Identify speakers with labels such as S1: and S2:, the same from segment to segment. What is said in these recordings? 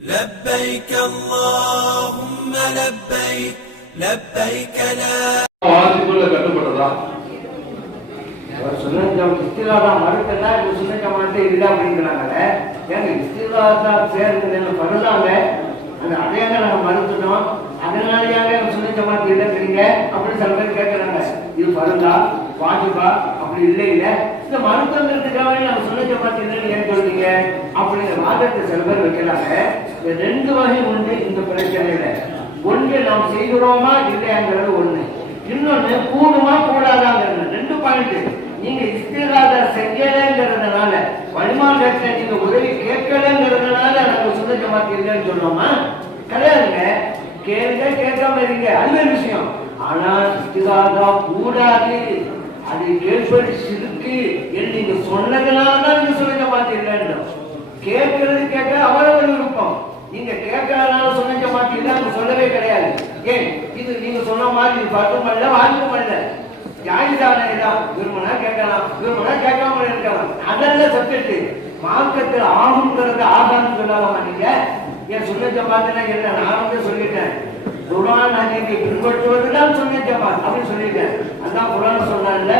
S1: لبيك اللهم لبيك لبيك لا
S2: வாசிப்புல கட்டுப்பட்டதா
S3: அவர் சுனஞ்சம் இஸ்திலாதா மறுத்தனா இப்போ சுனஞ்சமாட்டே இல்லை அப்படிங்கிறாங்கல்ல ஏங்க இஸ்திலாதா சேர்ந்து பருதாங்க அந்த அதையாக நாங்க மறுத்துட்டோம் அதனாலயாக சுனஞ்சமாட்டு இல்லைங்கிறீங்க அப்படின்னு சில பேர் கேட்கறாங்க இது பருந்தா வாஜிபா அப்படி இல்லை இல்லை. இந்த மருத்துவங்கிறதுக்காக நம்ம சுனஞ்சமாட்டு இல்லைன்னு ஏன் சொல்றீங்க அப்படிங்கிற வாதத்தை சில பேர் வைக்கிறாங்க இந்த ரெண்டு வகை ஒன்று இந்த பிரச்சனையில. ஒன்று நாம் செய்கிறோமா இல்லையாங்கிறது ஒண்ணு. இன்னொன்னு கூடுமா கூடாதாங்கிறது. ரெண்டு பாயிண்ட் நீங்க இஸ்திராத செய்யலைங்கிறதுனால வருமான கேட்ட நீங்க உதவி கேட்கலங்கிறதுனால நம்ம சுத்த ஜமாத்து இல்லைன்னு சொன்னோமா? கிடையாதுங்க. கேளுங்க கேட்காம இருங்க. அது விஷயம். ஆனா இஸ்திராதா கூடாது. அது ஏற்படி சிறுக்கு என்று நீங்க சொன்னதுனால தான் நீங்க சுமைக்க மாட்டீங்கன்னு கேட்கறது கேட்க அவரவர் விருப்பம். நீங்க கேட்கறதுனால சொன்ன மாட்டீங்க அவங்க சொல்லவே கிடையாது. ஏன்? இது நீங்க சொன்ன மாதிரி இது பட்டும் பண்ணல வாய்ப்பும் பண்ணல ஜாயிதான இடம் விரும்பினா கேட்கலாம் விரும்பினா கேட்காம இருக்கலாம். அதல்ல சப்ஜெக்ட் மார்க்கத்தில் ஆகுங்கிறது ஆகான்னு சொல்லலாமா நீங்க. ஏன் சொல்லிக்க ஜமாத்துனா என்ன? நான் வந்து சொல்லிட்டேன். குரான் ஹதீஸை பின்பற்றுவதுதான் சொன்ன ஜமாத் அப்படின்னு சொல்லிட்டேன் அதான் குரான் சொன்னான்ல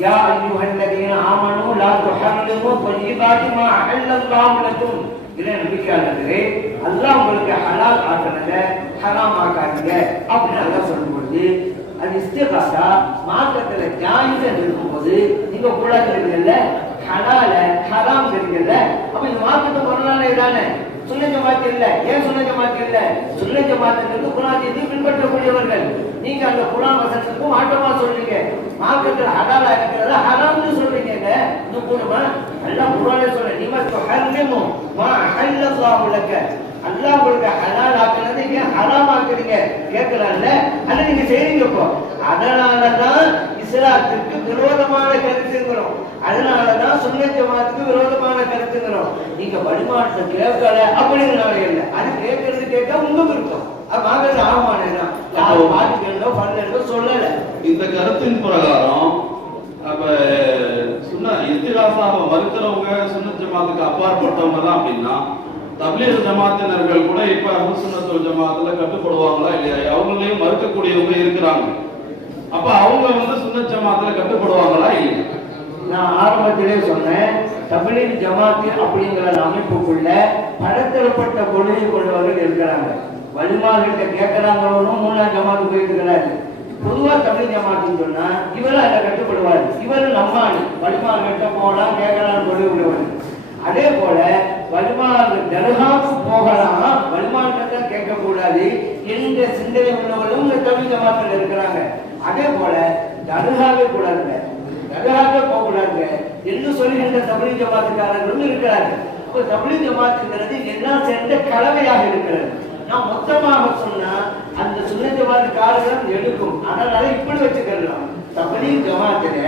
S3: யா அய்யுஹல்லதீன ஆமனு லா துஹர்ரிமு தய்யிபாத்தி மா அஹல்லல்லாஹு லக்கும். இதை நம்பிக்கையாளர்களே அல்லாஹ் உங்களுக்கு ஹலால் ஆக்குறத ஹராம் ஆக்காதீங்க அப்படின்னு அல்லாஹ் சொல்லும் பொழுது அது இஸ்திகாசா மார்க்கத்துல ஜாயிஸ் இருக்கும்போது நீங்க கூடாதுங்கிறீங்கல்ல ஹலால ஹராம் தெரியுங்கல்ல அப்ப இந்த மார்க்கத்தை முரணாலே தானே? சுன்ன ஜமாத் இல்ல. ஏன் சுன்ன ஜமாத் இல்ல? சுன்ன ஜமாத்துங்கிறது குரான் இது பின்பற்றக்கூடியவர்கள். நீங்க அந்த குரான் வசனத்துக்கும் ஆட்டமா சொல்றீங்க. மார்க்கத்தில் ஹலாலா இருக்கிறத ஹராம்னு சொல்றீங்க. இது கூடுமா எல்லாம் குரானே சொல்ற நிமத்து துஹர்ரிமு மா ஹல்லல்லாஹு லக்க. அல்லாஹ் உங்களுக்கு ஹலால் ஆக்குனது ஏன் ஹராம் ஆக்குறீங்க. கேட்கலாம்ல அதை நீங்க செய்றீங்க இப்போ. அதனாலதான் இஸ்லாத்திற்கு விரோதமான கருத்துங்கிறோம். அதனாலதான் சுன்ன ஜமாத்துக்கு விரோதமான கருத்துங்கிறோம். நீங்க வழிமாட்டை கேட்கல அப்படிங்கிறனால இல்லை. அது கேட்கறது கேட்க உங்க விருப்பம். அது வாங்குறது ஆகமானேதான் யாரும் மாட்டுக்கோ பண்ணலோ சொல்லல.
S2: இந்த கருத்தின் பிரகாரம் அப்ப சுன்ன இஸ்திகாசாவை மறுக்கிறவங்க சுன்ன ஜமாத்துக்கு அப்பாற்பட்டவங்க தான் அப்படின்னா தப்லீக் ஜமாத்தினர்கள் கூட இப்ப அஹ்லுசுன்னத்துல் ஜமாத்துல கட்டுப்படுவாங்களா இல்லையா? அவங்களையும் மறுக்கக்கூடியவங்க இருக்கிறாங்க. அப்ப அவங்க வந்து சுன்ன ஜமாத்துல கட்டுப்படுவாங்களா இல்லையா?
S3: நான் ஆரம்பத்திலே சொன்னேன் தமிழின் ஜமாத்து அப்படிங்கிற அமைப்புக்குள்ள படத்தரப்பட்ட கொள்கை கொண்டவர்கள் இருக்கிறாங்க. வலிமார்கிட்ட கேட்கிறாங்களோனும் மூணாம் ஜமாத்து போயிருக்கிறாரு. பொதுவா தமிழ் ஜமாத்துன்னு சொன்னா இவரும் அதை கட்டுப்படுவார். இவரும் நம்மாள் வலிமார்கிட்ட போலாம் கேட்கலாம் கொள்கை உள்ளவர் அதே போல வலிமார் தர்காவுக்கு போகலாம். வலிமார்கிட்ட கேட்கக்கூடாது. என்ற சிந்தனை உள்ளவர்களும் இந்த தமிழ் ஜமாத்தில் இருக்கிறாங்க. அதே போல தர்காவே கூடாதுங்க. நகராக போகக்கூடாதுங்க. என்று சொல்லுகின்ற தமிழ் ஜமாத்துக்காரர்களும் இருக்கிறார்கள். அப்போ தமிழ் ஜமாத்துங்கிறது எல்லாம் சேர்ந்த கலவையாக இருக்கிறது. நான் மொத்தமாக சொன்னா அந்த சுன்ன ஜமாத்துக்காரர்களும் எடுக்கும். அதனால இப்படி வச்சுக்கலாம். தமிழ் ஜமாத்தில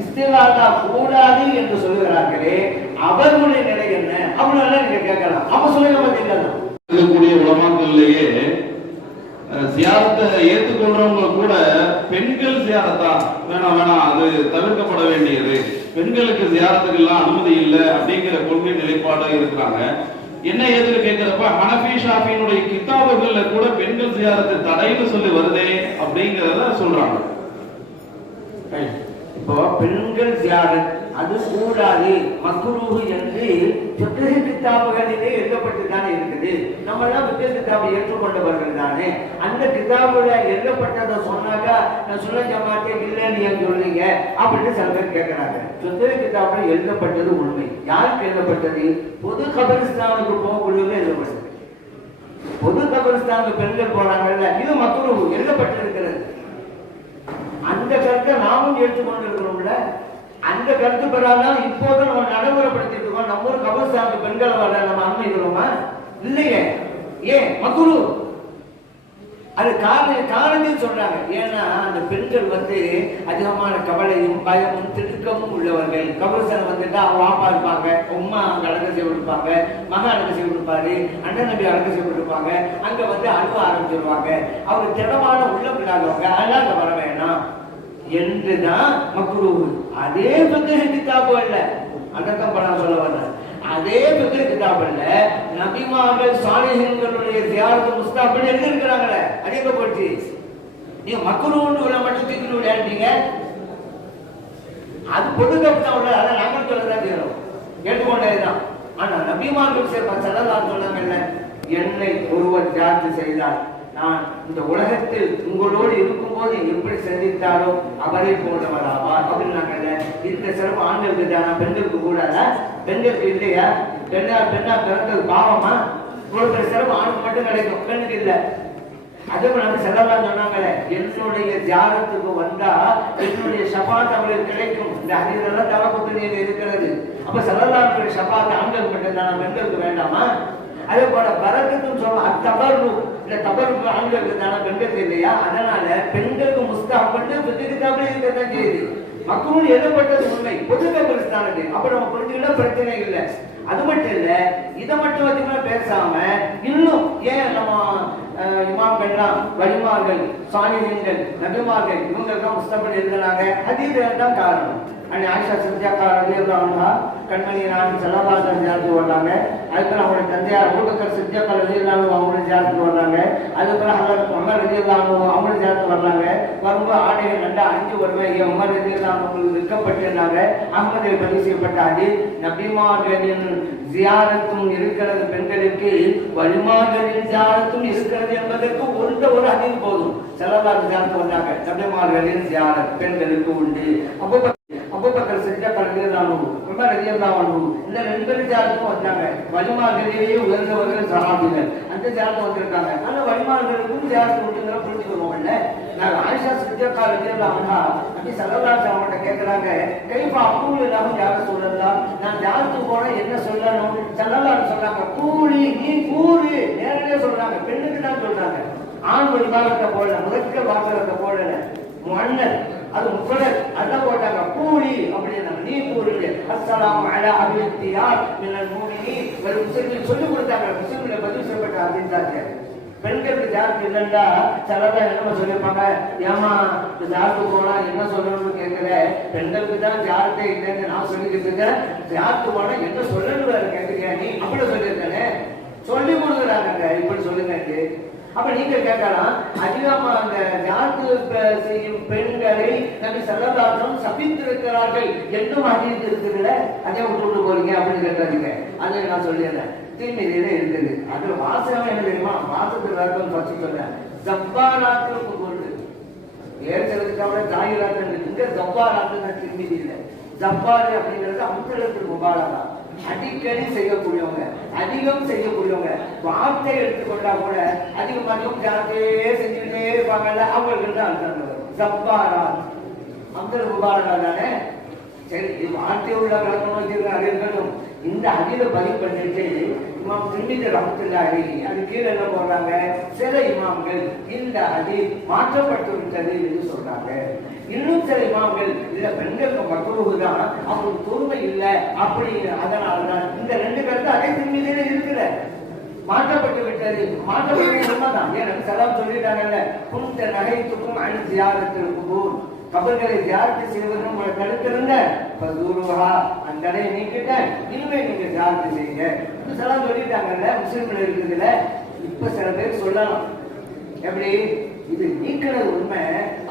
S3: இஸ்திலாதா கூடாது என்று சொல்லுகிறார்களே அவர்களுடைய நிலை என்ன? அப்படின்னு நீங்க கேட்கலாம். அப்ப சொல்லுங்க ஜமாத்
S2: இருக்கக்கூடிய உலமாக்கள்லயே சியாரத்தை ஏத்துக்கொள்றவங்க கூட பெண்கள் சியாரத்தா வேணாம் வேணாம் அது தவிர்க்கப்பட வேண்டியது. பெண்களுக்கு சியாரத்துக்கெல்லாம் அனுமதி இல்லை அப்படிங்கிற கொள்கை நிலைப்பாடு இருக்கிறாங்க. என்ன ஏதுன்னு கேட்கிறப்ப ஹனபி ஷாஃபியினுடைய கிதாபுகள்ல கூட பெண்கள் சியாரத்தை தடைன்னு சொல்லி வருதே அப்படிங்கிறத சொல்றாங்க.
S3: இப்போ பெண்கள் தியானம் அது கூடாது. மக்குருகு என்று புத்தக கிதாபுகளிலே எழுதப்பட்டு தானே இருக்குது. நம்ம எல்லாம் புத்தக கிதாபை ஏற்றுக்கொண்டவர்கள் தானே. அந்த கிதாபுல எழுதப்பட்டதை சொன்னாக்கா நான் சொல்ல ஜமாத்தே இல்லைன்னு ஏன் சொல்லுங்க அப்படின்னு சில பேர் கேட்கிறாங்க. புத்தக கிதாபுல எழுதப்பட்டது உண்மை. யாருக்கு எழுதப்பட்டது? பொது கபரிஸ்தானுக்கு போகக்கூடியது எழுதப்பட்டது. பொது கபரிஸ்தானுக்கு பெண்கள் போறாங்கல்ல இது மக்குருகு எழுதப்பட்டிருக்கிறது. அந்த கருத்தை நாமும் ஏற்றுக்கொண்டு இருக்கிறோம்ல அந்த கருத்து பெறாதான் இப்போது நம்ம நடைமுறைப்படுத்திட்டு இருக்கோம். நம்ம ஊர் சார்ந்த பெண்கள் வர நம்ம அனுமதிக்கிறோமா இல்லையே. ஏன்? மக்குரு அது காரணம் காரணத்தையும் சொல்றாங்க. ஏன்னா அந்த பெண்கள் வந்து அதிகமான கவலையும் பயமும் திடுக்கமும் உள்ளவர்கள். கபர்ஸ்தான் வந்துட்டா அவங்க வாப்பா இருப்பாங்க உமா அங்க அடக்க செய்ய விடுப்பாங்க மகா அடக்க செய்ய விடுப்பாரு அண்ணன் நம்பி அடக்க செய்ய விடுப்பாங்க அங்க வந்து அழுவ ஆரம்பிச்சிருவாங்க. அவங்க திடமான உள்ளம் இல்லாதவங்க அதெல்லாம் அங்க வர வேணாம். என்றுதான் மக்குரு அதே பக்கம் கிதாபு அல்ல. அடக்கம் பண்ண சொல்ல வர்ற. அதே பக்கம் கிதாபு அல்ல. நபிமார்கள் சாலிஹின்களுடைய தியாரத்து முஸ்தாபில் எழுதியிருக்கிறாங்களே. அது எங்க போச்சு? நீங்க மக்களும் உள்ள மட்டும் தூக்கி விளையாண்டீங்க அது பொது கருத்தா உள்ள அதை நாங்கள் சொல்லதான் செய்யறோம். கேட்டுக்கொண்டதுதான். ஆனா நபிமார்கள் சேர்ப்பா செல்லலாம் சொன்னாங்கல்ல என்னை ஒருவர் ஜாத்து செய்தார். நான் இந்த உலகத்தில் உங்களோடு இருக்கும்போது எப்படி சந்தித்தாரோ அவரை போன்றவராவார் அப்படின்னாங்கல்ல இந்த சிறப்பு ஆண்களுக்கு தானா பெண்களுக்கு கூடாதா பெண்களுக்கு இல்லையா? பெண்ணா பெண்ணா பிறந்தது பாவமா? ஒரு சிறப்பு ஆணுக்கு மட்டும் கிடைக்கும் பெண்ணுக்கு இல்லை. அதே போல செல்லலாம் சொன்னாங்களே என்னுடைய தியானத்துக்கு வந்தா என்னுடைய சபாத் அவளுக்கு கிடைக்கும். இந்த ஹரிதெல்லாம் தவக்குத்தினியில் இருக்கிறது. அப்ப செல்லலாம் சபாத் ஆண்கள் மட்டும் தானா பெண்களுக்கு வேண்டாமா? அதே போல பரத்துக்கும் சொல்ல அத்தபரு இந்த தபருக்கு ஆண்களுக்கு தானே பெண்கள் இல்லையா? அதனால பெண்களுக்கு முஸ்தா பண்ணு புத்திகிட்டாவே இருக்கதான் செய்யுது மக்களும் எழுதப்பட்டது உண்மை. பொதுக்க பிரஸ்தானது அப்ப நம்ம புரிஞ்சுக்கிட்டா பிரச்சனை இல்லை. அது மட்டும் இல்ல இதை மட்டும் வச்சுக்கலாம் பேசாம இன்னும் ஏன் நம்ம இமாம்கள்லாம் வலிமார்கள் சாலிஹீன்கள் நபிமார்கள் இவங்கெல்லாம் முஸ்தபல் இருந்தாங்க அது இதுதான் காரணம். அண்ட் ஆயிஷா சித்தியாக்கா ரலியல்லாஹு கண்மணி நான் செல்லவாசன் ஜாதி வர்றாங்க. அதுக்கப்புறம் அவங்களுடைய தந்தையார் அபூபக்கர் சித்தியாக்கா ரலியல்லாஹு அவங்களும் ஜாதி வர்றாங்க. அதுக்கப்புறம் ஹஜரத் உமர் ரலியல்லாஹு அவங்களும் ஜாதி வர்றாங்க. வரும்போது ஆடைகள் நல்லா அஞ்சு வருவேன் என் உமர் ரலியல்லாஹு விற்கப்பட்டிருந்தாங்க. அகமதில் பதிவு செய்யப்பட்ட அது நபிமார்களின் ஜியாரத்தும் இருக்கிறது பெண்களுக்கு வலிமார்களின் ஜியாரத்தும் இருக்கிறது என்பதற்கு ஒன்ற ஒரு அதில் போதும். செலவாறு ஜியாரத்து வந்தாங்க நபிமார்களின் ஜியாரத் பெண்களுக்கு உண்டு. அப்போ அபூபக்கர் இருந்தாலும் ரொம்ப உமர் ரலியல்லாஹு இந்த ரெண்டு பேரும் ஜாதகம் வந்தாங்க வலிமார்களிலேயே உயர்ந்தவர்கள் சகாபிகள். அந்த ஜாதகம் வந்திருக்காங்க ஆனா வலிமார்களுக்கும் ஜாதகம் உண்டுங்கிற புரிஞ்சுக்கணும்ல நான் ஆயிஷா சித்தியக்கா ரலியல்லாஹு அப்படி சரவராஜ் அவங்கள்ட்ட கேட்கிறாங்க கைப்பா அப்பவும் இல்லாம யாரும் சொல்லலாம். நான் ஜாதகத்துக்கு போனா என்ன சொல்லணும்? சரவராஜ் சொன்னாங்க கூலி நீ கூறு நேரடியா சொல்றாங்க. பெண்ணுக்கு தான் சொல்றாங்க. ஆண் வழிபாகத்தை போடல முதற்க வாசகத்தை போடல. மன்னர். அது உட்பட அதான் போட்டாங்க. கூலி அப்படின்னு நீ கூலி அஸ்ஸலாமு அலா அபியத்தியார் மினல் மூமினீன் ஒரு முஸ்லிம் சொல்லி கொடுத்தாங்க. முஸ்லிம்ல பதிவு செய்யப்பட்ட அப்படின்றாங்க பெண்களுக்கு ஜாஸ்தி இல்லைண்டா சிலதான் என்ன சொல்லியிருப்பாங்க? ஏமா இந்த ஜாஸ்தி போனா என்ன சொல்லணும்னு கேட்கிற பெண்களுக்கு தான் ஜாஸ்தி இல்லைன்னு நான் சொல்லிக்கிட்டு இருக்கேன். ஜாஸ்தி போனா என்ன சொல்லணும் கேட்கிறீங்க நீ? அப்படி சொல்லியிருக்கேனே. சொல்லி கொடுக்குறாங்க இப்படி சொல்லுங்க அப்ப நீங்க கேட்கலாம் அதிகமாக அந்த செய்யும் பெண்களை நம்பி சரதாசம் சபித்திருக்கிறார்கள் என்னும் அதிகம் இருக்குதுல அதே விட்டு விட்டு போறீங்க அப்படின்னு கேட்காதீங்க. அதை நான் சொல்லிடுறேன். தீமையில இருக்குது. அது வாசகம் என்ன தெரியுமா? வாசத்துக்கு அர்த்தம் ஃபர்ஸ்ட் சொல்றேன். ஜப்பாராத்துக்கு பொருள். ஏற்கிறதுக்காக தாயிராத்தன் இங்க ஜப்பாராத்துன்னு திரும்பி இல்லை. ஜப்பாரு அப்படிங்கிறது அமுத்தலத்துக்கு தான் அடிக்கடி செய்யக்கூடியவங்க அதிகம் செய்யக்கூடியவங்க வார்த்தை எடுத்துக்கொண்டா கூட அதிகம் அதிகம் ஜாஸ்தியே செஞ்சுக்கிட்டே இருப்பாங்கல்ல அவங்களுக்கு தான் அர்த்தம் வரும். ஜப்பாரா அப்துல் முபாரகா தானே சரி வார்த்தை உள்ள விளக்கம் வச்சிருக்க இருக்கட்டும். இந்த அதில பதிவு பண்ணிட்டு இமாம் திரும்பித ரமத்துல்லாரி அது கீழே என்ன போடுறாங்க? சில இமாம்கள் இந்த அதி மாற்றப்பட்டு விட்டது என்று சொல்றாங்க. இன்னும் சில இமாம்கள் இதுல பெண்களுக்கு மக்களுக்கு தான் அவங்களுக்கு பொறுமை இல்லை அப்படி அதனாலதான் இந்த ரெண்டு பேருக்கு அதே திரும்பியிலே இருக்கிற. மாற்றப்பட்டு விட்டது. மாற்றப்பட்டு உண்மைதான் எனக்கு சலாம் சொல்லிட்டாங்கல்ல குந்த நகைத்துக்கும் அணி ஜியாரத்தில் கபர்களை ஜாரத்தை செய்வது உங்களை தடுத்திருந்த பசூருஹா அந்த தடையை நீக்கிட்டேன் இனிமே நீங்க ஜாரத்தை செய்யுங்க. இது சலாம் சொல்லிட்டாங்கல்ல முஸ்லிம்கள் இருக்குதுல்ல இப்ப சில பேர் சொல்லலாம். எப்படி? இது நீக்கிறது உண்மை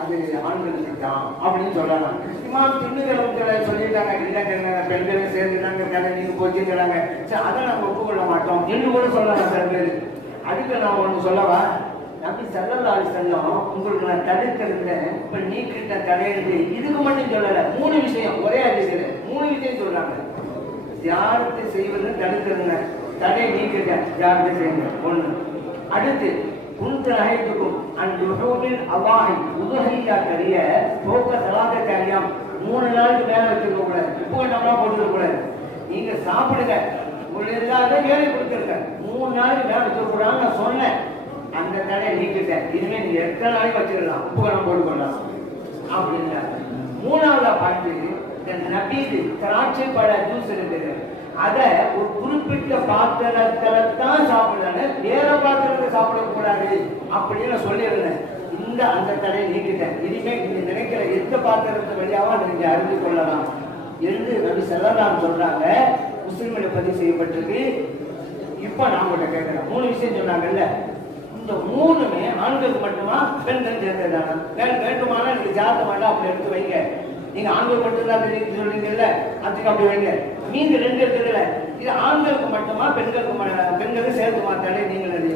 S3: அது ஆண்களுக்கு தான் அப்படின்னு சொல்லலாம். இமாம் திண்ணுகிறவங்களை சொல்லிட்டாங்க இல்லைங்க பெண்களை சேர்ந்துட்டாங்க கதை நீங்க போச்சுங்கிறாங்க. சரி அதை நாங்க ஒப்புக்கொள்ள மாட்டோம். என்று கூட சொல்லலாம் சில பேர். அதுக்கு நான் ஒண்ணு சொல்லவா? நபி சல்லல்லாஹு அலைஹி உங்களுக்கு நான் தடுக்கிறேன் இப்ப நீக்கிட்ட தடையிறது இதுக்கு மட்டும் சொல்லல மூணு விஷயம் ஒரே அதிசயில மூணு விஷயம் சொல்றாங்க. தியானத்தை செய்வது தடுக்கிறதுங்க தடை நீக்கிட்ட தியானத்தை செய்யுங்க? ஒண்ணு. அடுத்து குந்து நகைத்துக்கும் அந்த யுகமின் அவாஹி. உதுகையா கரிய போக்க தலாத காரியம் மூணு நாளுக்கு மேல வச்சிருக்க கூடாது. இப்போ நம்மளா போட்டுக்க கூடாது. நீங்க சாப்பிடுங்க. உங்களுக்கு எல்லாருமே வேலை கொடுத்துருக்க மூணு நாளுக்கு மேல வச்சிருக்க கூடாதுன்னு நான் சொன்னேன். அந்த தடையை நீக்கிட்டேன் இனிமேல் நீங்க எத்தனை நாளைக்கு வச்சுக்கலாம்? உப்பு கணம் போட்டுக்கொள்ளலாம் அப்படின்னாங்க மூணாவதா பார்த்து இந்த நபீது திராட்சை பழ ஜூஸ் இருக்குது அதை ஒரு குறிப்பிட்ட பாத்திரத்துல தான் சாப்பிடணும் வேற பாத்திரத்துல சாப்பிடக்கூடாது அப்படின்னு சொல்லியிருந்தேன். இந்த அந்த தடையை நீக்கிட்டேன் இனிமே நீங்க நினைக்கிற எந்த பாத்திரத்தை வழியாவும் அதை நீங்க அறிந்து கொள்ளலாம். என்று நபி செல்லலாம் சொல்றாங்க முஸ்லிம்களை பதிவு செய்யப்பட்டிருக்கு. இப்போ நான் உங்கள்கிட்ட கேட்குறேன். மூணு விஷயம் சொன்னாங்கல்ல. இந்த மூணுமே ஆண்களுக்கு மட்டுமா? பெண்கள் சேர்ந்ததானா வேணும் வேண்டுமானா நீங்க ஜாதகமாட்டா அப்படி எடுத்து வைங்க. நீங்க ஆண்கள் மட்டும்தான் தெரியும் சொல்றீங்கல்ல? அதுக்கு அப்படி வைங்க. நீங்க ரெண்டு இருக்குதுல்ல? இது ஆண்களுக்கு மட்டுமா பெண்களுக்கு பெண்களுக்கு சேர்த்துமா தடை நீங்கள் அது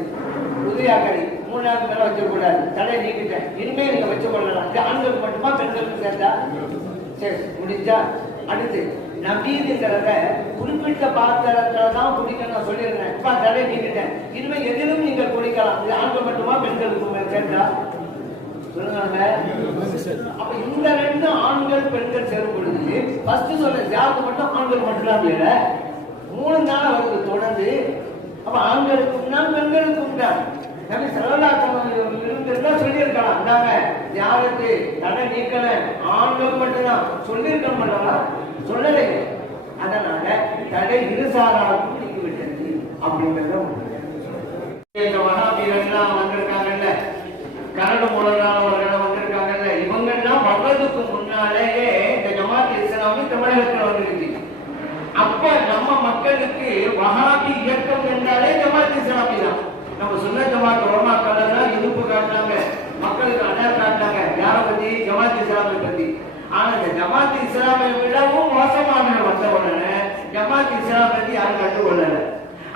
S3: உதயாக்கடி மூணாவது மேல வச்சக்கூடாது தடை நீக்கிட்டேன். இனிமே நீங்க வச்சு கொள்ளலாம் இது ஆண்களுக்கு மட்டுமா பெண்களுக்கு சேர்த்தா? சரி முடிஞ்சா அடுத்து. நபீதுங்கிறத குறிப்பிட்ட பாத்திரத்துல தான் குடிக்கணும் சொல்லியிருந்தேன். இப்ப தடை நீக்கிட்டேன் இனிமே எதிலும் நீங்கள் குடிக்கலாம். இது ஆண்கள் மட்டுமா பெண்களுக்கு கேட்டா சொல்லுங்க அப்ப இந்த ரெண்டு ஆண்கள் பெண்கள் சேரும் பொழுது ஃபர்ஸ்ட் சொல்ல யாருக்கு மட்டும் ஆண்கள் மட்டும்தான் இல்ல மூணு நாள் அவருக்கு தொடர்ந்து. அப்ப ஆண்களுக்கும் தான் பெண்களுக்கும் தான் நம்ம சரலாக்கம் இருந்திருந்தா சொல்லியிருக்கலாம். இந்தாங்க யாருக்கு? தடை நீக்கல. ஆண்கள் மட்டும்தான். சொல்லியிருக்க மாட்டாங்களா? சொல்லலை. அதனால தடை இருசாராருக்கும் நீக்கி விட்டது அப்படிங்கிறத இந்த மகாபீரன்லாம் வந்திருக்காங்கல்ல. கரடு முரடானவர்கள் வந்திருக்காங்கல்ல. இவங்கெல்லாம் வர்றதுக்கு முன்னாலேயே இந்த ஜமாத் இஸ்லாமி தமிழகத்துல வந்துருச்சு. அப்ப நம்ம மக்களுக்கு வஹாபி இயக்கம் என்றாலே ஜமாத் இஸ்லாமி தான். நம்ம சொன்ன ஜமாத் ரோமாக்கள் எல்லாம் இருப்பு காட்டினாங்க மக்களுக்கு அடார் காட்டினாங்க யாரை பத்தி ஜமாத் இஸ்லாமை பத்தி ஆனா இந்த ஜமாத் இஸ்லாமை விடவும் மோசமான வந்த உடனே ஜமாத் இஸ்லாம் பத்தி யாரும் கண்டுகொள்ளல.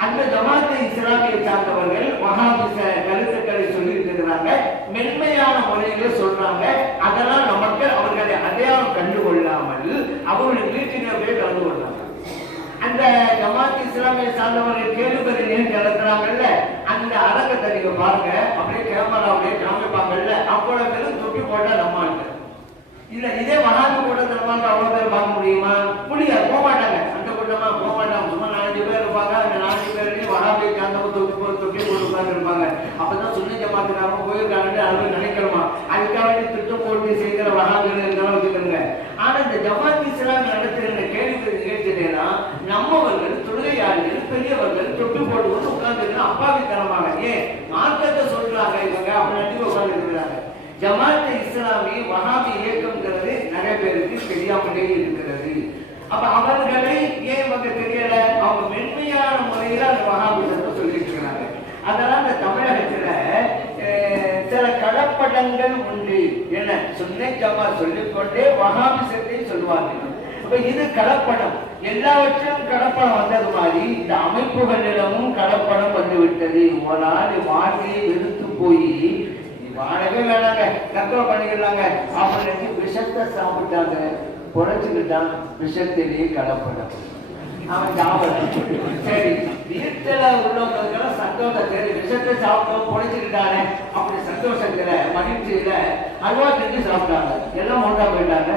S3: அந்த ஜமாத் இஸ்லாமியை சார்ந்தவர்கள் மகாபிச கருத்துக்களை சொல்லி இருக்கிறாங்க மென்மையான முறையில சொல்றாங்க. அதெல்லாம் நமக்கு அவர்களை அடையாளம் கண்டு கொள்ளாமல் வீட்டிலே போய் கலந்து கொள்றாங்க அந்த ஜமாத் இஸ்லாமியை சார்ந்தவர்கள் கேள்விப்பதி ஏன் கலக்குறாங்கல்ல அந்த அரங்கத்தை நீங்க பாருங்க. அப்படியே கேமரா அப்படியே காமிப்பாங்கல்ல. அவ்வளவு பேரும் தொப்பி போட்டா நம்ம இதுல இல்ல இதே மகாத்மா கூட்டத்தில் வந்து அவ்வளவு பேர் பார்க்க முடியுமா? முடியாது போக மாட்டாங்க. அந்த கூட்டமா போக மாட்டாங்க. சும்மா நாலஞ்சு பேர் இருப்பாங்க. அந்த நாலஞ்சு பேர்லயும் மகாபலி அந்த தொட்டி போற தொட்டி போட்டு இருப்பாங்க. அப்பதான் சுண்ண ஜமாத்துக்காரங்க போயிருக்காங்கன்னு அவங்க நினைக்கிறோமா அதுக்காக திட்டம் போட்டு செய்கிற வகாபிகள் இருந்தாலும் வச்சுக்கோங்க. ஆனா இந்த ஜமாத் இஸ்லாம் நடத்துகிற கேள்வி நிகழ்ச்சினா நம்மவர்கள் தொழுகையாளர்கள் பெரியவர்கள் தொட்டு போட்டு வந்து உட்கார்ந்து தரமாக ஏன்? மார்க்கத்தை சொல்றாங்க இவங்க. அப்படி உட்கார்ந்து இருக்கிறாங்க. ஜமாத் இஸ்லாமிய வகாபி இயக்கம்ங்கிறது நிறைய பேருக்கு தெரியாமலே இருக்கிறது. அப்ப அவர்களை ஏன் இவங்க தெரியல? அவங்க மென்மையான முறையில அந்த வஹாபிசத்தை சொல்லிட்டு இருக்கிறாங்க. அதெல்லாம் இந்த தமிழகத்துல சில கலப்படங்கள் உண்டு என்ன சுன்னை ஜமா சொல்லிக்கொண்டே வஹாபிசத்தை சொல்லுவார்கள் அப்ப இது கலப்படம். எல்லாவற்றிலும் கடப்படம் வந்தது மாதிரி இந்த அமைப்புகளிடமும் கலப்படம் வந்து விட்டது ஒரு நாள் வாழ்க்கையை வெறுத்து போய் வாழவே வேணாங்க. தற்கொலை பண்ணிக்கிறாங்க அப்படின்னு விஷத்தை சாப்பிட்டாங்க. குறைச்சுக்கிட்டான் விஷத்திலேயே கலப்படம். அவன் சாப்பிடலாம். சரி வீட்டுல உள்ளவங்களுக்கெல்லாம் சந்தோஷம் சரி விஷத்தை சாப்பிட்டோம் குறைச்சுக்கிட்டானே அப்படி சந்தோஷத்துல மகிழ்ச்சியில அல்வா செஞ்சு சாப்பிட்டாங்க. எல்லாம் ஒன்றா போயிட்டாங்க.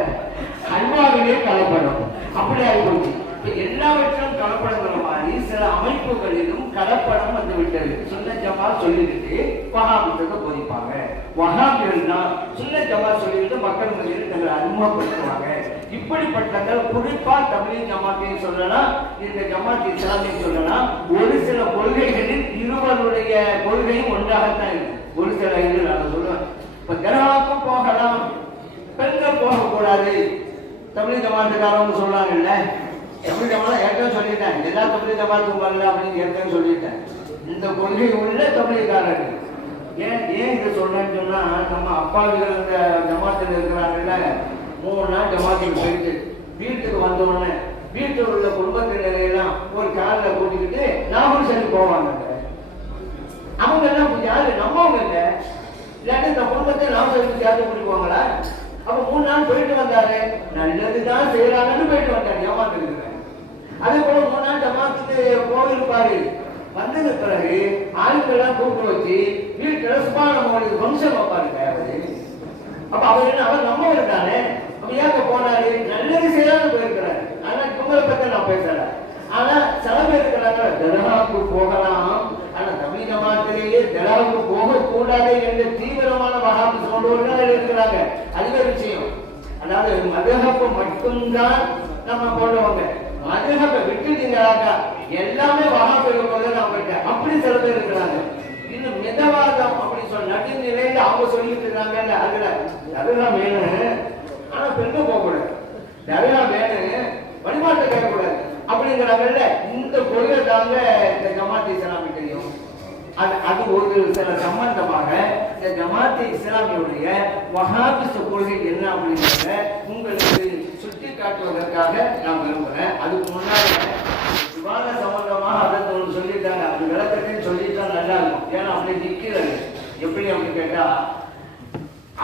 S3: அல்வாவிலே கலப்படம். அப்படி போச்சு. இப்ப எல்லாவற்றிலும் கலப்படங்கிற மாதிரி சில அமைப்புகளிலும் கலப்படம் வந்து விட்டது சுன்ன ஜமா சொல்லிட்டு வஹாபித்தத்தை போதிப்பாங்க. வஹாபிகள் தான் சுன்ன ஜமா சொல்லிட்டு மக்கள் மத்தியில் தங்களை அறிமுகப்படுத்துவாங்க. இப்படிப்பட்டவர்கள் குறிப்பா தமிழ் ஜமாத்தையும் சொல்லலாம் இந்த ஜமாத் இஸ்லாமையும் சொல்லலாம். ஒரு சில கொள்கைகளில் இருவருடைய கொள்கையும் ஒன்றாகத்தான் இருக்கு. ஒரு சில இது நான் சொல்லுவேன். இப்ப தர்காவுக்கும் போகலாம். பெண்கள் போகக்கூடாது. தமிழ் ஜமாத்துக்காரவங்க சொல்றாங்கல்ல எப்படி ஜமாத் ஏற்கனவே சொல்லிட்டேன். எல்லா தமிழ் ஜமாத்துக்கும் வரல அப்படின்னு ஏற்கனவே சொல்லிட்டேன். இந்த கொள்கை உள்ள தமிழ்காரர்கள் ஏன் ஏன் இதை சொல்றேன்னு சொன்னா நம்ம அப்பாவிகள் இந்த ஜமாத்தில் இருக்கிறாங்கல்ல மூணு நாள் ஜமாத்துக்கு போயிட்டு வீட்டுக்கு வந்த உடனே வீட்டில் உள்ள குடும்பத்தினரையெல்லாம் ஒரு காரில் கூட்டிக்கிட்டு நாகூர் சரி போவாங்க. அவங்க எல்லாம் யாரு? நம்மவங்க இல்ல. இல்லாட்டி இந்த குடும்பத்தை நாம சேர்த்து சேர்த்து கூட்டிக்குவாங்களா? அப்ப மூணு நாள் போயிட்டு வந்தாரு. நல்லதுதான் செய்யறாங்கன்னு போயிட்டு வந்தாரு. ஏமாந்து அதே போல மூணு நாள் ஜமாத்துக்கு போயிருப்பாரு. வந்தது பிறகு ஆளுக்கெல்லாம் கூப்பிட்டு வச்சு வீட்டுல சுபான மகளுக்கு வம்சம் வைப்பாருங்க அவரு அப்ப அவர் என்ன அவர் நம்ம இருக்கானே அவர் ஏங்க போனாரு? நல்லது செய்யாம போயிருக்கிறாரு. ஆனா இவங்களை பத்தி நான் பேசல. ஆனா சில பேர் இருக்கிறாங்க தர்காவுக்கு போகலாம். ஆனா தமிழ் ஜமாத்திலேயே தர்காவுக்கு போக கூடாது என்ற தீவிரமான மகாபு சொல்றவர்கள் இருக்கிறாங்க. அதுவே விஷயம். அதாவது மதகப்பு மட்டும்தான் நம்ம போடுவாங்க மதுகப்பை விட்டுட்டீங்களாக்கா எல்லாமே வகாபெரும் போது போயிட்டேன் அப்படி சில பேர் இருக்கிறாங்க. இன்னும் மிதவாதம் அப்படி சொல்ல நடுநிலையில அவங்க சொல்லிட்டு இருக்காங்கல்ல அதுல அதெல்லாம் வேணும் ஆனா பெண்கள் போக கூடாது அதெல்லாம் வேணும் வழிபாட்டை கேட்கக்கூடாது. அப்படிங்கிறாங்கல்ல இந்த கொள்கை தாங்க இந்த ஜமாத்தி இஸ்லாமி தெரியும். அது அது ஒரு சில சம்பந்தமாக இந்த ஜமாத்தி இஸ்லாமியுடைய வஹாபிச கொள்கை என்ன அப்படிங்கிறத உங்களுக்கு சுட்டி காட்டுவதற்காக நான் விரும்புகிறேன் அதுக்கு முன்னாடி விவாத சம்பந்தமாக அதை ஒன்று சொல்லிட்டாங்க. அது விளக்கத்தையும் சொல்லிட்டா நல்லா இருக்கும். ஏன்னா அப்படி நிற்கிறது எப்படி அப்படின்னு கேட்டா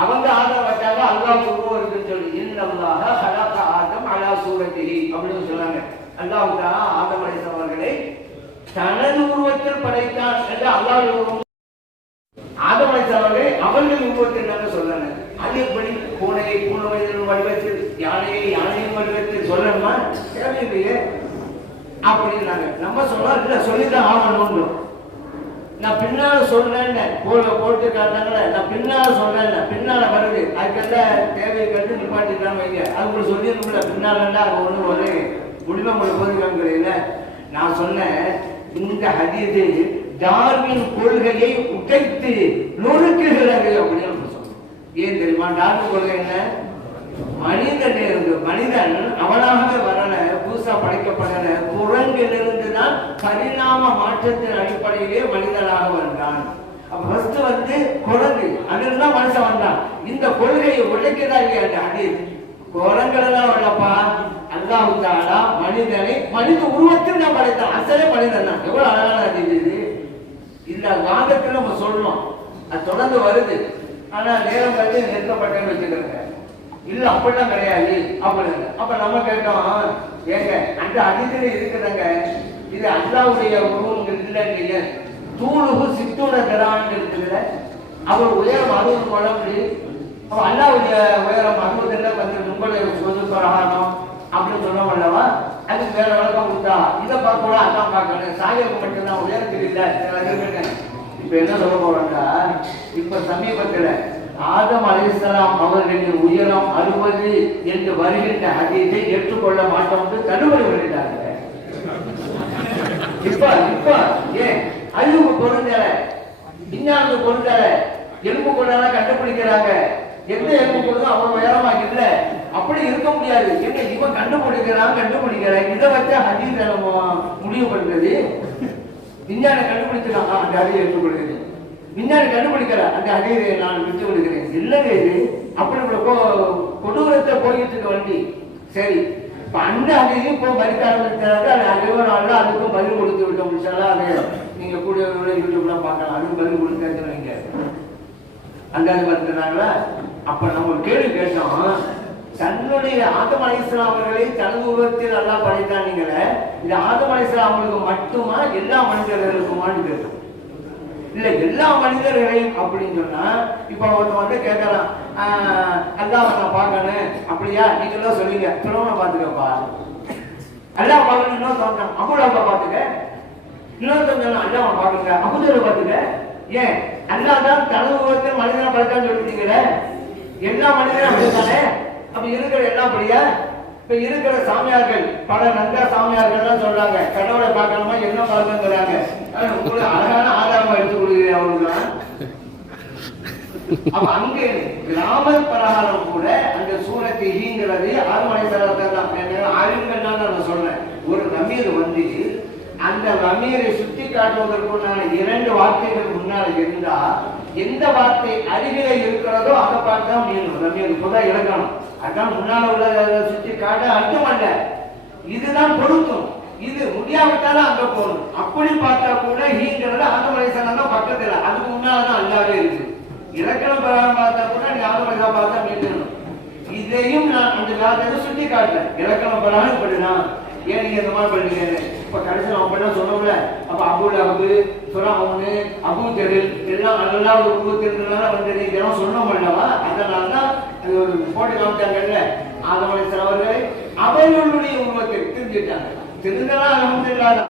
S3: அவங்க ஆதரவு வச்சாங்க அல்லா உருவம் இருக்குன்னு சொல்லி இன்னல்லாக ஹலக ஆதம் அலா சூரத்திஹி அப்படின்னு சொன்னாங்க. அல்லாஹ் தஆலா ஆதம் அலைஹிஸ்ஸலாம் தனது உருவத்தில் படைத்தான் என்று அல்லாஹ் உருவம் ஆதம் அலைஹிஸ்ஸலாம் அவர்கள் உருவத்தில் தானே சொன்னாங்க. அது எப்படி? பூனையை பூனை வயதின் வடிவத்தில் யானையை யானையின் வடிவத்தில் சொல்லணுமா? தேவையில்லையே. அப்படின்னாங்க நம்ம சொல்றோம் இல்லை சொல்லிதான் ஆகணும்னு. நான் பின்னால சொல்றேன்னு போல போட்டு காட்டாங்கல்ல நான் பின்னால சொல்றேன் பின்னால வருது. அதுக்கெல்லாம் தேவை கட்டு நிப்பாட்டிக்கலாம் வைங்க அது உங்களுக்கு சொல்லிடணும்ல பின்னாலன்னா அது ஒன்று ஒரு முடிவை உங்களுக்கு போதுக்காங்கிறீங்கள நான் சொன்னேன் இந்த ஹதீது டார்வின் கொள்கையை உடைத்து நொறுக்குகிறது அப்படின்னு நம்ம சொன்னோம். ஏன் தெரியுமா? டார்வின் கொள்கை என்ன? மனிதன் இருந்து மனிதன் அவனாகவே வரல புதுசா படைக்கப்படல குரங்கிலிருந்து தான் பரிணாம மாற்றத்தின் அடிப்படையிலே மனிதனாக வந்தான். ஃபர்ஸ்ட் வந்து குரங்கு. அதுதான் மனுஷன் வந்தான். இந்த கொள்கையை உழைக்கதா இல்லையா அந்த ஹதீஸ்? வரலப்பா. அல்லாஹ் தாலா மனிதனை மனித உருவத்தில் நான் படைத்தான். அசலே மனிதன் தான். எவ்வளவு அழகான ஹதீஸ் இது. இந்த காந்தத்தில் நம்ம சொல்லணும். அது தொடர்ந்து வருது. ஆனா நேரம் கருதி நிறுத்தப்பட்டேன்னு வச்சுக்கிறேன் இல்ல அப்படிலாம் கிடையாது. அப்படின்னு அப்ப நம்ம கேட்டோம் ஏங்க அந்த அதிதில இருக்கிறாங்க இது அல்லாவுடைய உருவம் இல்லைங்க. தூளுகு சித்தூட தரான்னு இருக்குதுல. அவர் உயரம் அறுபது குழம்பு. அப்ப அல்லாவுடைய உயரம் அறுபதுல வந்து உங்களை சொது பிரகாரம் அப்படின்னு சொன்னோம் அல்லவா? அதுக்கு வேற விளக்கம் கொடுத்தா இதை பார்க்க கூட அதான் பார்க்கணும். சாயலுக்கு மட்டும்தான் உயரத்தில் இல்லை. சில இப்ப என்ன சொல்ல போறோம்னா இப்ப சமீபத்துல ஆதம் அலைஹிஸ்ஸலாம் அவர்களின் உயரம் அறுபது என்று வருகின்ற ஹதீஸை ஏற்றுக்கொள்ள மாட்டோம் என்று தடுபடி பண்ணிட்டாங்க இப்ப இப்ப ஏன்? அறிவுக்கு பொருந்தல. விஞ்ஞானத்துக்கு பொருந்தல? எலும்பு கொண்டெல்லாம் கண்டுபிடிக்கிறாங்க. எந்த எலும்பு கொண்டும் அவ்வளவு உயரமா இல்ல அப்படி இருக்க முடியாது. என்ன இவன் கண்டுபிடிக்கிறான் கண்டுபிடிக்கிறான் இதை வச்சா ஹதீஸ் முடிவு பண்றது விஞ்ஞானம் கண்டுபிடிச்சிருக்காங்க அந்த அறிவு ஏற்றுக்கொள்கிறது விஞ்ஞானி கண்டுபிடிக்கிறார் அந்த அறிவை நான் விட்டு விடுகிறேன். இல்லவே இது அப்படி இப்படி போ கொடூரத்தை போயிட்டு இருக்க வண்டி. சரி. இப்ப அந்த அறிவையும் இப்போ மறுக்க ஆரம்பிச்சாங்க அது அறிவோ நாளில் அதுக்கும் பதில் கொடுத்து விட்டோம். முடிச்சாலும் அதை நீங்க கூட யூடியூப்லாம் பார்க்கலாம். அதுவும் பதில் கொடுத்து வைங்க அந்த அது பார்த்துக்கிறாங்களா? அப்ப நம்ம ஒரு கேள்வி கேட்டோம். தன்னுடைய ஆதம் அலிஸ்லாம் அவர்களை தனது உருவத்தில் நல்லா படைத்தானீங்களே இந்த ஆதம் அலிஸ்லாம் மட்டுமா? எல்லா மனிதர்களுக்குமான்னு கேட்டோம். இல்ல எல்லா மனிதர்களையும் அப்படின்னு சொன்னா இப்ப ஒருத்தன் வந்து கேட்கலாம் ஆஹ் அல்லாஹ் நான் பார்க்கணும். அப்படியா? நீங்க எல்லாம் சொல்லுங்க திரும்ப பார்த்துக்கப்பா. அல்லா பார்க்கணும் இன்னொரு சொன்னான் பாத்துக்க பார்த்துக்க. இன்னொருத்தன் சொன்னான் அல்லாஹ் பார்க்குங்க அபுதரை பார்த்துக்க. ஏன்? அல்லா தான் தனது ஒருத்தர் மனிதனை படைத்தான்னு சொல்லிட்டீங்களே. எல்லா மனிதனும் அப்படித்தானே? அப்ப இருக்கிற எல்லாம் அப்படியா இப்ப இருக்கிற சாமியார்கள் பல நல்ல சாமியார்கள் எல்லாம் சொல்றாங்க. கடவுளை பார்க்கணுமா என்ன பார்க்கணுங்கிறாங்க. உங்களுக்கு அழகான ஆதாரமா அப்ப அங்கே கிராம பிரகாரம் கூட அந்த சூரத்தை ஈங்கிறது ஆறுமலை தரத்தை தான் நான் சொல்றேன். ஒரு ரமீர் வந்து அந்த ரமீரை சுட்டி காட்டுவதற்குண்டான இரண்டு வார்த்தைகள் முன்னால் இருந்தா எந்த வார்த்தை அருகில இருக்கிறதோ அதை பார்த்தா தான் மீனும் ரமீர் புதா இலக்கணம் அதான் முன்னால உள்ள சுத்தி காட்ட அர்த்தம் அல்ல. இதுதான் பொருத்தம். இது முடியாவிட்டாலும் அங்க போகணும். அப்படி பார்த்தா கூட ஈங்கிறது ஆறுமலை தான் பக்கத்துல. அதுக்கு முன்னாலதான் அல்லாவே இருக்கு. இலக்கணம் பிரகாரம் பார்த்தா கூட நீ ஆதமகா பார்த்தா மீட்டணும் இதையும் நான் அந்த காலத்தை சுட்டி காட்டுறேன். இலக்கணம் பிரகாரம் இப்படிதான் ஏன் நீங்க இந்த மாதிரி பண்ணீங்க இப்ப கடைசியில் அவன் பண்ண சொன்னோம்ல அப்ப அபுல் அபு சுராமனு அபு ஜெரில் எல்லாம் நல்லா ஒரு குடும்பத்தினால வந்தது இதெல்லாம் சொன்னோம் அல்லவா? அதனால தான் அது ஒரு போட்டி காமிச்சாங்கல்ல. ஆதமலை சிலவர்கள் அவர்களுடைய உருவத்தை தெரிஞ்சுட்டாங்க திருந்தலாம் அலமதுல்லாதான்